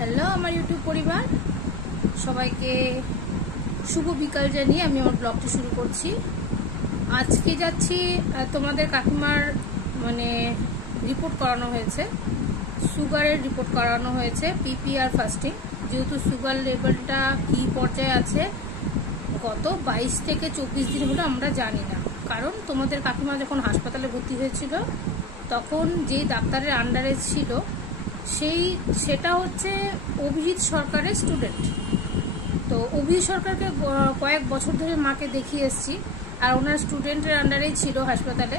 Hello আমার YouTube পরিবার, সবাইকে শুভ বিকাল জানিয়ে আমি আমার ব্লগটি শুরু করছি। আজকে যাচ্ছি তোমাদের কাকিমার রিপোর্ট করানো হয়েছে, সুগারের রিপোর্ট করানো হয়েছে, পিপি আর ফাস্টিং। যেহেতু সুগার লেভেলটা কী পর্যায়ে আছে গত 22 থেকে 24 দিন হলো আমরা জানি না, কারণ তোমাদের কাকিমা যখন হাসপাতালে ভর্তি হয়েছিল তখন যেই ডাক্তারের আন্ডারে ছিল সেটা হচ্ছে অভিজিৎ সরকারের স্টুডেন্ট। তো অভিজিৎ সরকারকে কয়েক বছর ধরে মাকে দেখিয়ে এসেছি, আর ওনার স্টুডেন্টের আন্ডারেই ছিল হাসপাতালে।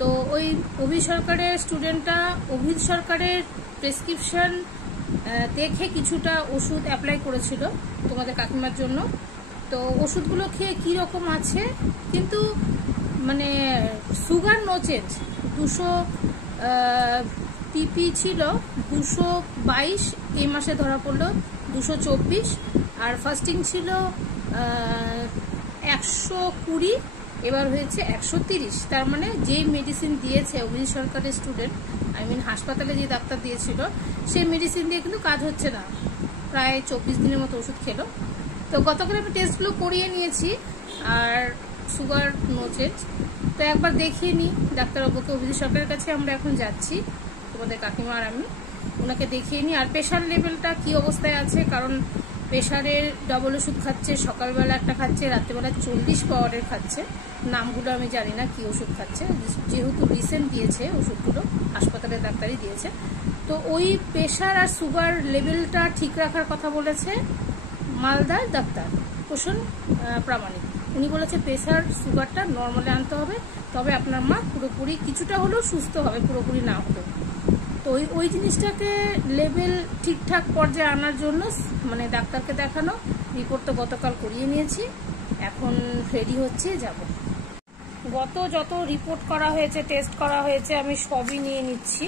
তো ওই অভিজিৎ সরকারের স্টুডেন্টটা অভিজিৎ সরকারের প্রেসক্রিপশন দেখে কিছুটা ওষুধ অ্যাপ্লাই করেছিল তোমাদের কাকিমার জন্য। তো ওষুধগুলো খেয়ে কীরকম আছে, কিন্তু সুগার নো চেঞ্জ। 200 পিপি ছিল 222, এই মাসে ধরা পড়লো 224, আর ফাস্টিং ছিল 120, এবার হয়েছে 130। তার মানে যেই মেডিসিন দিয়েছে অভিজিৎ সরকারের স্টুডেন্ট, হাসপাতালে যে ডাক্তার দিয়েছিল সেই মেডিসিন দিয়ে কিন্তু কাজ হচ্ছে না। প্রায় 24 দিনের মতো ওষুধ খেলো। তো গতকাল আমি টেস্টগুলো করিয়ে নিয়েছি, আর সুগার নো চেঞ্জ। তো একবার দেখিয়ে নিই ডাক্তারবাবুকে। অভিজিৎ সরকারের কাছে আমরা এখন যাচ্ছি, তোমাদের কাকিমা আর আমি। ওনাকে দেখিয়ে নিই, আর প্রেশার লেভেলটা কি অবস্থায় আছে, কারণ প্রেশারের ডবল ওষুধ খাচ্ছে, সকালবেলা একটা খাচ্ছে, রাত্রেবেলা 40 পাওয়ারের খাচ্ছে। নামগুলো আমি জানি না কি ওষুধ খাচ্ছে, যেহেতু রিসেন্ট দিয়েছে ওষুধগুলো, হাসপাতালের ডাক্তারই দিয়েছে। তো ওই প্রেশার আর সুগার লেভেলটা ঠিক রাখার কথা বলেছে মালদার ডাক্তার পোষণ প্রামাণিক। উনি বলেছে প্রেশার সুগারটা নর্মালে আনতে হবে, তবে আপনার মা পুরোপুরি কিছুটা হলেও সুস্থ হবে, পুরোপুরি না হলেও। তো ওই জিনিসটাকে লেভেল ঠিকঠাক পর্যায়ে আনার জন্য ডাক্তারকে দেখানো, রিপোর্ট তো গতকাল করিয়ে নিয়েছি, এখন রেডি হচ্ছে যাব। যত রিপোর্ট করা হয়েছে, টেস্ট করা হয়েছে, আমি সবই নিয়ে নিচ্ছি,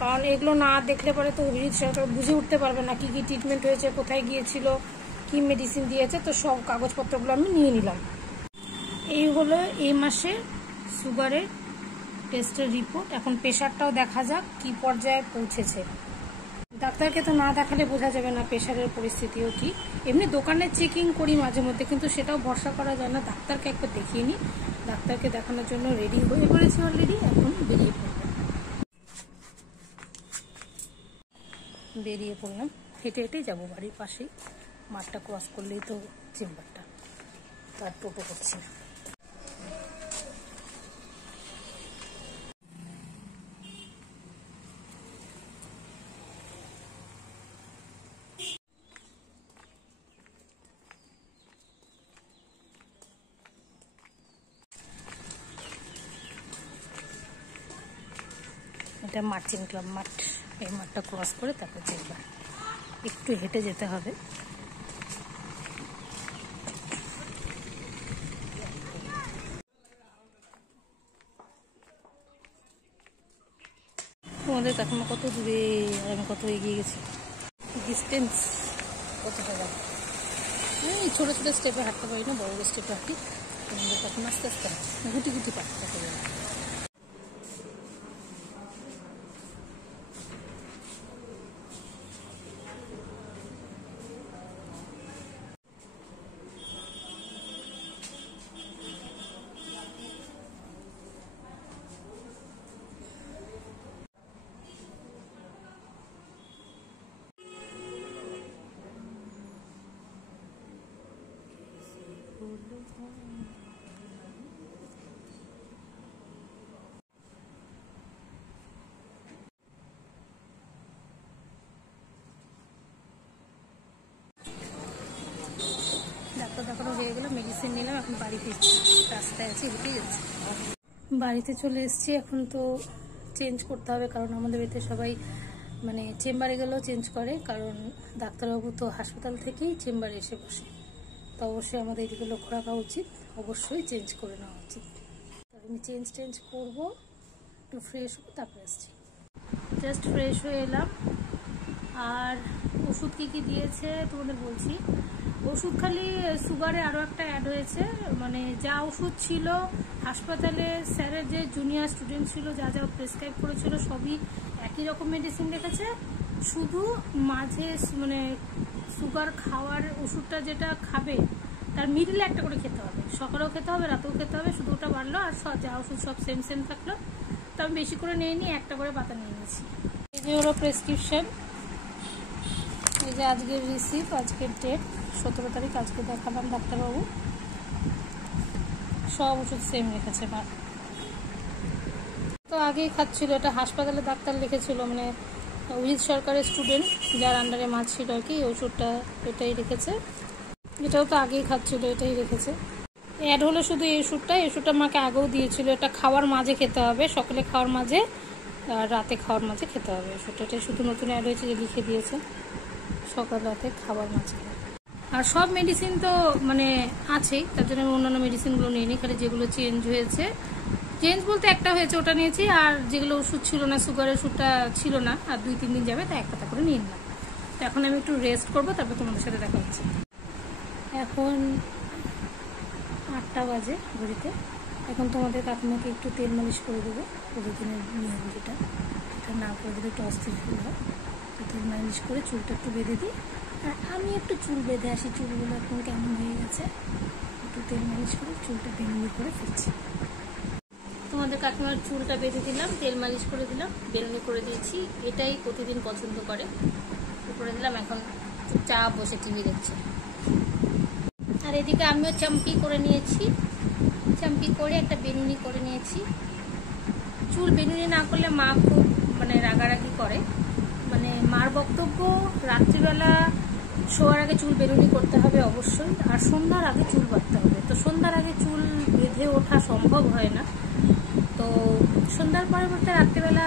কারণ এগুলো না দেখলে পরে তো অভিজিৎ সরকার বুঝে উঠতে পারবে না কি কি ট্রিটমেন্ট হয়েছে, কোথায় গিয়েছিল, কি মেডিসিন দিয়েছে। তো সব কাগজপত্রগুলো আমি নিয়ে নিলাম। এই হলো এই মাসে সুগারের টেস্টের রিপোর্ট। এখন প্রেশারটাও দেখা যাক কি পর্যায়ে পৌঁছেছে। ডাক্তারকে তো না দেখালে বোঝা যাবে না প্রেশারের পরিস্থিতিও কি। এমনি দোকানে চেকিং করি মাঝে মধ্যে, কিন্তু সেটাও ভরসা করা যায় না। ডাক্তারকে একবার দেখিয়ে নিই। ডাক্তারকে দেখানোর জন্য রেডি হয়ে পড়েছি অলরেডি, এখন বেরিয়ে পড়লাম। হেঁটে হেঁটেই যাবো, বাড়ির পাশেই, মাঠটা ক্রস করলেই তো চেম্বারটা, তার টোটো করছি না। এটা মার্চেন্ট ক্লাব মাঠ, এই মাঠটা ক্রস করে তারপর চেম্বার। একটু হেঁটে যেতে হবে। তোমাদের কাকিমা কত দূরে, আর আমি কত এগিয়ে গেছি। ডিস্টেন্স কতটা যাবে, এই ছোটো ছোটো স্টেপে হাঁটতে পারি না, বড় বড় স্টেপে হাঁটি। তোমাদের কাকিমা আস্তে আস্তে গুটি গুটি পাঠ দেখা যাবে। ডাক্তার দেখানো হয়ে গেল, মেডিসিন নিলাম, এখন বাড়ি ফিরছি। রাস্তায় আছি, হেঁটে যাচ্ছি। বাড়িতে চলে এসেছি। এখন তো চেঞ্জ করতে হবে, কারণ আমাদের বাড়িতে সবাই চেম্বারে গেলেও চেঞ্জ করে, কারণ ডাক্তারবাবু তো হাসপাতাল থেকেই চেম্বারে এসে বসে। তো অবশ্যই আমাদের এদিকে লক্ষ্য রাখা উচিত, অবশ্যই চেঞ্জ করে নেওয়া উচিত। আমি চেঞ্জ করবো, একটু ফ্রেশ হবো, তারপরে আসছি। জাস্ট ফ্রেশ হয়ে এলাম। আর ওষুধ কী দিয়েছে তোমাদের বলছি। ওষুধ খালি সুগারে আরও একটা অ্যাড হয়েছে, যা ওষুধ ছিল হাসপাতালে স্যারের যে জুনিয়র স্টুডেন্ট ছিল, যা যা প্রেসক্রাইব করেছিল সবই একই রকম মেডিসিন রেখেছে। শুধু মাঝে মানে সুগার খাওয়ার ওষুধটা যেটা খাবে তার মিডলে একটা করে খেতে হবে, সকালেও খেতে হবে, রাতেও খেতে হবে, শুধু ওটা বাড়লো আর যা ওষুধ সব সেম সেম থাকলো। তো আমি বেশি করে নিয়ে নিই, একটা করে পাতা নিয়ে নিয়েছি। এই যে ওরা প্রেসক্রিপশন, এই যে আজকের রিসিভ, আজকের ডেট 17 তারিখ, আজকে দেখালাম ডাক্তারবাবু, সব ওষুধ সেম রেখেছে। বা তো আগেই খাচ্ছিল, এটা হাসপাতালে ডাক্তার লিখেছিল, মানে অভিজিৎ সরকারের স্টুডেন্ট যার আন্ডারে মাছ ছিল আর কি, ওষুধটা এটাই রেখেছে। এটাও তো আগেই খাচ্ছিল, এটাই রেখেছে। অ্যাড হলো শুধু এই ওষুধটা মাকে আগেও দিয়েছিল, এটা খাওয়ার মাঝে খেতে হবে, সকালে খাওয়ার মাঝে আর রাতে খাওয়ার মাঝে খেতে হবে ওষুধটা। এটা শুধু নতুন অ্যাড হয়েছে যে লিখে দিয়েছে সকাল রাতে খাওয়ার মাঝে। আর সব মেডিসিন তো মানে আছেই, তার জন্য আমি অন্যান্য মেডিসিনগুলো নিয়ে নিই, খালি যেগুলো চেঞ্জ হয়েছে, চেঞ্জ বলতে একটা হয়েছে ওটা নিয়েছি, আর যেগুলো ওষুধ ছিল না, সুগারের ওষুধটা ছিল না, আর 2-3 দিন যাবে, তাই এক পাতা করে নিয়ে নিলাম। তো এখন আমি একটু রেস্ট করবো, তারপর তোমাদের সাথে দেখা হচ্ছে। এখন 8টা বাজে ঘড়িতে। এখন তোমাদের কাকিমাকে একটু তেল মালিশ করে দেবো, প্রতিদিনের নিয়ম যেটা, এটা না করে দিলে একটু অস্থির ফিল হয়। তেল মালিশ করে চুলটা একটু বেঁধে দিই, আর আমি একটু চুল বেঁধে আসি, চুলগুলো এখন কেমন হয়ে গেছে, একটু তেল মালিশ করে চুলটা বেনুনি করে ফেলছি। তোমাদের কাকিমার চুলটা বেঁধে দিলাম, তেল মালিশ করে দিলাম, বেনুনি করে দিয়েছি, এটাই প্রতিদিন পছন্দ করে দিলাম। এখন চা বসে টিভি দেখছে। আর এদিকে আমিও চাম্পি করে নিয়েছি, চাম্পি করে একটা বেনুনি করে নিয়েছি। চুল বেনুনি না করলে মা খুব মানে রাগারাগি করে, মানে মার বক্তব্য রাত্রিবেলা শোয়ার আগে চুল বেনুনি করতে হবে অবশ্যই, আর সন্ধ্যার আগে চুল বাঁধতে হবে। তো সন্ধ্যার আগে চুল বেঁধে ওঠা সম্ভব হয় না, তো সন্ধ্যার পরবর্তী রাত্রিবেলা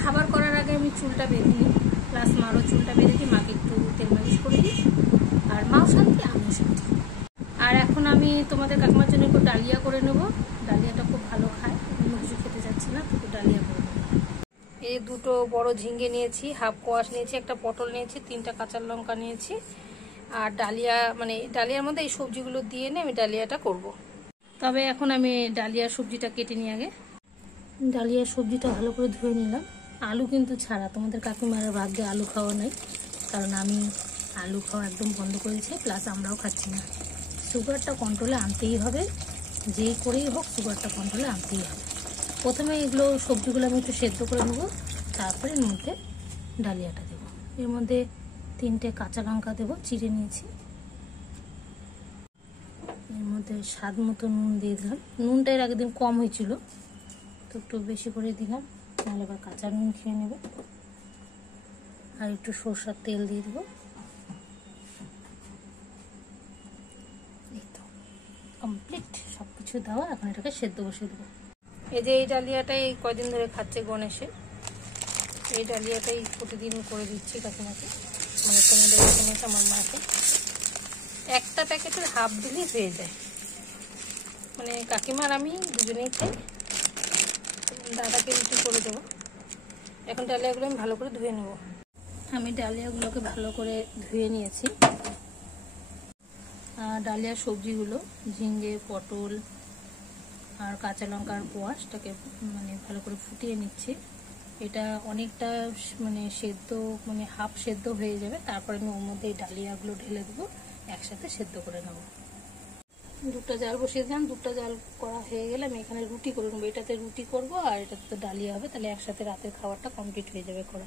খাবার করার আগে আমি চুলটা বেঁধে নিই, প্লাস মারও চুলটা বেঁধে দিই, মাকে একটু তেল মালিশ করে দিই, আর মাও শান্তি আমিও শান্তি। আর এখন আমি তোমাদের কাকিমার জন্য একটু ডালিয়া করে নেবো, ডালিয়াটা খুব ভালো খায়, অন্য কিছু খেতে যাচ্ছি না, একটু ডালিয়া করে নেবো। এই দুটো বড় ঝিঙ্গে নিয়েছি, হাফ কোয়াশ নিয়েছি, একটা পটল নিয়েছি, 3টা কাঁচা লঙ্কা নিয়েছি, আর ডালিয়া মানে ডালিয়ার মধ্যে এই সবজিগুলো দিয়ে নিয়ে আমি ডালিয়াটা করব। তবে এখন আমি ডালিয়ার সবজিটা কেটে নিই আগে। ডালিয়ার সবজিটা ভালো করে ধুয়ে নিলাম, আলু কিন্তু ছাড়া, তোমাদের কাকিমার ভাগ্যে আলু খাওয়া নাই, কারণ আমি আলু খাওয়া একদম বন্ধ করেছি, প্লাস আমরাও খাচ্ছি না। সুগারটা কন্ট্রোলে আনতেই হবে, যেই করেই হোক সুগারটা কন্ট্রোলে আনতেই হবে। প্রথমে এগুলো সবজিগুলো আমি একটু সেদ্ধ করে নেবো, তারপরে এর মধ্যে ডালিয়াটা দেবো। এর মধ্যে 3টে কাঁচা লঙ্কা দেবো, চিড়ে নিয়েছি। এর মধ্যে স্বাদ মতো নুন দিয়ে দিলাম, নুনটা এর আগের দিন কম হয়েছিল তো একটু বেশি করে দিলাম, নাহলে আবার কাঁচা নুন খেয়ে নেবে। আর একটু সরষের তেল দিয়ে দেবো। এই তো কমপ্লিট সব কিছু দেওয়া, এখন এটাকে সেদ্ধ বসিয়ে দেবো। এই যে এই ডালিয়াটাই কয়দিন ধরে খাচ্ছে গণেশে, এই ডালিয়াটাই প্রতিদিন করে দিচ্ছি কাকিমাকে, মানে তোমাদের কাকিমাকে, আমার মাকে। একটা প্যাকেটের হাফ দিলেই হয়ে যায়, মানে কাকিমার আমি দুজনেই খাই, দাদাকে রুটি করে দেবো। এখন ডালিয়াগুলো আমি ভালো করে ধুয়ে নেব। আমি ডালিয়াগুলোকে ভালো করে ধুয়ে নিয়েছি, আর ডালিয়ার সবজিগুলো ঝিঙ্গে, পটল আর কাঁচা লঙ্কার কোয়াশটাকে মানে ভালো করে ফুটিয়ে নিচ্ছি। এটা অনেকটা মানে সেদ্ধ, মানে হাফ সেদ্ধ হয়ে যাবে, তারপরে আমি ওর মধ্যে এই ডালিয়াগুলো ঢেলে দেবো, একসাথে সেদ্ধ করে নেবো। 2টা জাল বসিয়ে দিলাম, 2টা জাল করা হয়ে গেলে আমি এখানে রুটি করে নেবো। এটাতে রুটি করব আর এটাতে তো ডালিয়া হবে, তাহলে একসাথে রাতের খাবারটা কমপ্লিট হয়ে যাবে করা।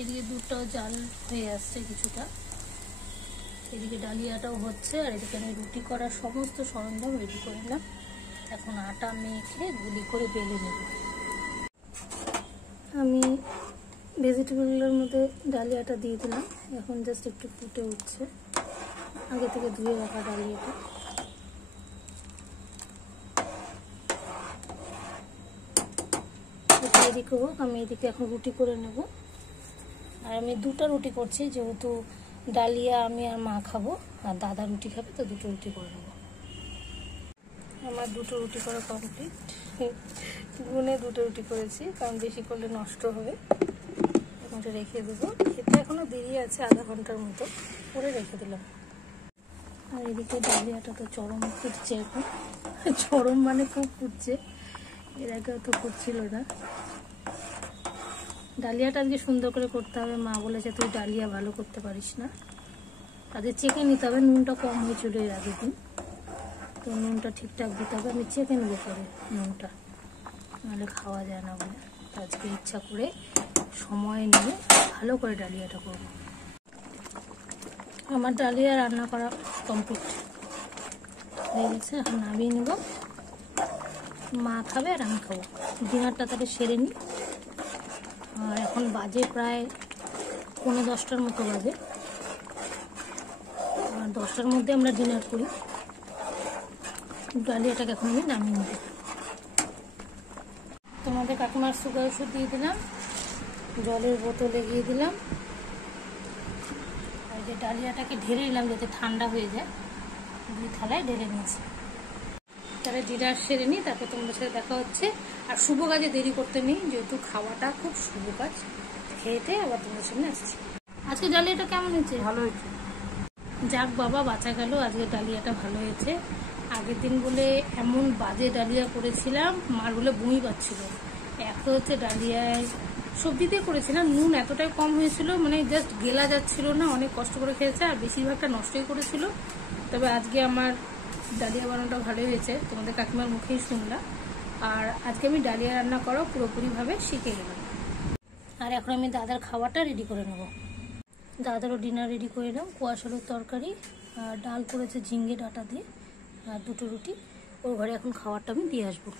এদিকে দুধটাও জাল হয়ে আসছে কিছুটা, এদিকে ডালিয়াটাও হচ্ছে, আর এদিকে আমি রুটি করার সমস্ত সরঞ্জাম রেডি করে নিলাম। এখন আটা মেখে গুলি করে বেলে নেব। আমি ভেজিটেবলগুলোর মধ্যে ডালিয়াটা দিয়ে দিলাম, এখন জাস্ট একটু ফুটে উঠছে, আগে থেকে ধুয়ে রাখা ডালিয়াটা। এদিকে হোক, আমি এদিকে এখন রুটি করে নেব। আর আমি 2টা রুটি করছি, যেহেতু ডালিয়া আমি আর মা খাবো, আর দাদা রুটি খাবে, তো 2টো রুটি করে নেব। আমার 2টো রুটি করা কমপ্লিট, গুনে 2টো রুটি করেছি, কারণ বেশি করলে নষ্ট হবে। এখন রেখে দেবো, এটা এখনো দেরি আছে, আধা ঘন্টার মতো করে রেখে দিলাম। আর এদিকে ডালিয়াটা তো চরম ফুটছে, এখন চরম মানে খুব ফুটছে, এর আগে তো ফুটছিল না। ডালিয়াটা আজকে সুন্দর করে করতে হবে। মা বলেছে তুই ডালিয়া ভালো করতে পারিস না, আগে চেকে নিতে হবে। নুনটা কম হয়েছিল এর আগের দিন, তো নুনটা ঠিকঠাক দিতে হবে। আমি চেকে নেবো পরে নুনটা, নাহলে খাওয়া যায় না বলে। আজকে ইচ্ছা করে সময় নিয়ে ভালো করে ডালিয়াটা করবো। আমার ডালিয়া রান্না করা কমপ্লিট হয়ে গেছে, এখন নামিয়ে নেব। মা খাবে আর আমি খাবো। ডিনারটা তাহলে সেরে নিই। আর এখন বাজে প্রায় 9:45 মতো বাজে, আর 10টার মধ্যে আমরা ডিনার করি। ডালিয়াটাকে এখন আমি নামিয়ে নেব। তোমাদের কাকিমার সুগার ওষুধ দিয়ে দিলাম, জলের বোতল এগিয়ে দিলাম। আর যে ডালিয়াটাকে ঢেলে নিলাম যাতে ঠান্ডা হয়ে যায়, 2 থালায় ঢেলে নিয়েছি। তাহলে ডিনার সেরে নিই, তারপর তোমাদের সাথে দেখা হচ্ছে। আর শুভ কাজে দেরি করতে নেই, যেহেতু খাওয়াটা খুব শুভ কাজ। খেয়েতে আবার তোমাদের সামনে আসছি। আজকে ডালিয়াটা কেমন হয়েছে? ভালো হয়েছে। যাক বাবা, বাঁচা গেল। আজকে ডালিয়াটা ভালো হয়েছে। আগের দিন বলে এমন বাজে ডালিয়া করেছিলাম, মার বলে বমি পাচ্ছিল। একটা হচ্ছে ডালিয়ায় সবজি দিয়ে করেছিলাম, নুন এতটাই কম হয়েছিল, মানে জাস্ট গেলা যাচ্ছিল না। অনেক কষ্ট করে খেয়েছে আর বেশিরভাগটা নষ্টই করেছিল। তবে আজকে আমার ডালিয়া বানানোটা ভালোই হয়েছে, তোমাদের কাকিমার মুখেই শুনলাম। আর আজকে আমি ডালিয়া রান্না করাও পুরোপুরিভাবে শিখে গেলাম। আর এখন আমি দাদার খাওয়াটা রেডি করে নেব। দাদারও ডিনার রেডি করে এলাম। কোয়াশ আলুর তরকারি আর ডাল করেছে ঝিঙ্গে ডাঁটা দিয়ে, আর 2টো রুটি। ওর ঘরে এখন খাবারটা আমি দিয়ে আসবো।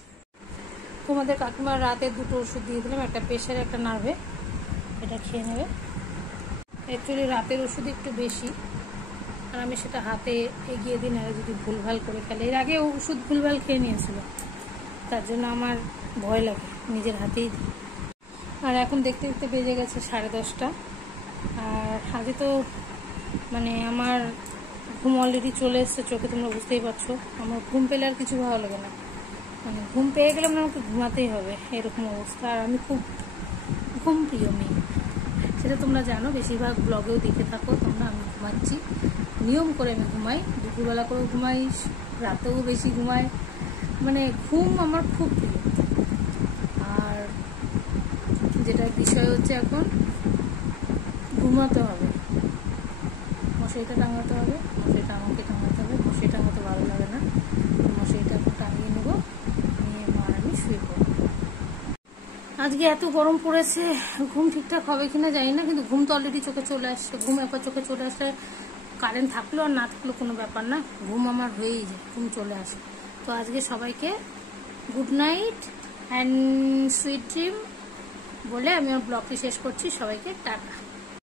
তোমাদের কাকিমার রাতে 2টো ওষুধ দিয়ে দিলাম, একটা প্রেশারে একটা নার্ভে। এটা খেয়ে নেবে। অ্যাকচুয়ালি রাতের ওষুধ একটু বেশি, আর আমি সেটা হাতে এগিয়ে দিই, না যদি ভুলভাল করে ফেলে। এর আগে ওষুধ ভুলভাল খেয়ে নিয়েছিল, তার জন্য আমার ভয় লাগে, নিজের হাতেই দিই। আর এখন দেখতে দেখতে বেজে গেছে 10:30। আর আগে তো মানে আমার ঘুম অলরেডি চলে এসছে চোখে, তোমরা বুঝতেই পারছো। আমার ঘুম পেলে আর কিছু ভালো লাগে না, মানে ঘুম পেয়ে গেলে মানে আমাকে ঘুমাতেই হবে, এরকম অবস্থা। আর আমি খুব ঘুম প্রিয় মেয়ে, সেটা তোমরা জানো, বেশিরভাগ ব্লগেও দেখে থাকো তোমরা। আমি ঘুমাচ্ছি নিয়ম করে, আমি ঘুমাই, দুপুরবেলা করেও ঘুমাই, রাতেও বেশি ঘুমাই, মানে ঘুম আমার খুব প্রিয়। আর যেটা বিষয় হচ্ছে এখন ঘুমাতে হবে, মশারিটা টাঙাতে হবে। মশারিটা আমাকে টাঙাতে হবে, মশারি টাঙাতে ভালো লাগে না। মশারিটা এখন টাঙিয়ে নেবো, নিয়ে মা আর আমি শুয়ে পড়বো। আজকে এত গরম পড়েছে, ঘুম ঠিকঠাক হবে কিনা জানি না, কিন্তু ঘুম তো অলরেডি চোখে চলে আসছে। ঘুম একবার চোখে চলে আসলে কারেন্ট থাকলেও আর না থাকলেও কোনো ব্যাপার না, ঘুম আমার হয়েই যায়, ঘুম চলে আসে। তো আজকে সবাইকে good night and sweet dream বলে আমি আমার ব্লগটি শেষ করছি। সবাইকে টাটা।